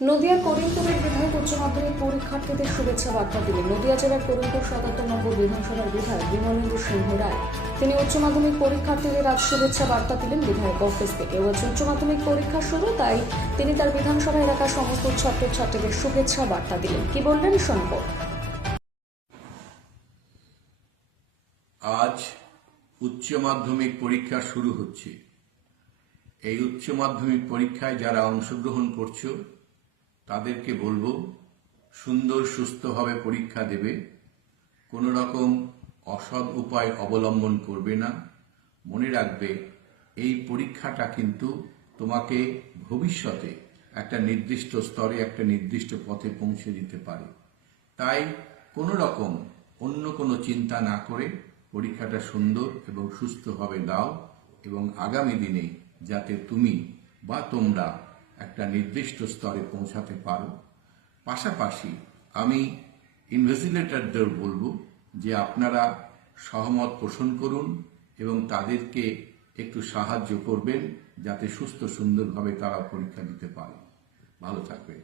নদিয়ার করিমপুরের বিধায়ক উচ্চ মাধ্যমিক পরীক্ষার্থীদের শুভেচ্ছা বার্তা দিলেন নদিয়া জেলার করিমপুর ৭৭ নম্বর বিধানসভার বিধায়ক বিমলেন্দু সিংহ রায়। তিনি উচ্চ মাধ্যমিক পরীক্ষার্থীদের আজ শুভেচ্ছা বার্তা দিলেন বিধায়ক অফিস থেকে। আজ উচ্চ মাধ্যমিক পরীক্ষা শুরু, তাই তিনি তার বিধানসভা এলাকার সমস্ত ছাত্রছাত্রীদের শুভেচ্ছা বার্তা দিলেন। কি বললেন শোনাব। আজ উচ্চ মাধ্যমিক পরীক্ষা শুরু হচ্ছে। এই উচ্চ মাধ্যমিক পরীক্ষায় যারা অংশগ্রহণ করছো তাদেরকে বলবো সুন্দর সুস্থভাবে পরীক্ষা দেবে, কোনো রকম অসৎ উপায় অবলম্বন করবে না। মনে রাখবে এই পরীক্ষাটা কিন্তু তোমাকে ভবিষ্যতে একটা নির্দিষ্ট স্তরে একটা নির্দিষ্ট পথে পৌঁছে দিতে পারে। তাই কোনো রকম অন্য কোনো চিন্তা না করে পরীক্ষাটা সুন্দর এবং সুস্থভাবে দাও এবং আগামী দিনে যাতে তুমি বা তোমরা একটা নির্দিষ্ট স্তরে পৌঁছাতে পারো। পাশাপাশি আমি ইনভিজিলেটরদের বলবো যে আপনারা সহমত পোষণ করুন এবং তাদেরকে একটু সাহায্য করবেন যাতে সুস্থ সুন্দরভাবে তারা পরীক্ষা দিতে পারে। ভালো থাকবে।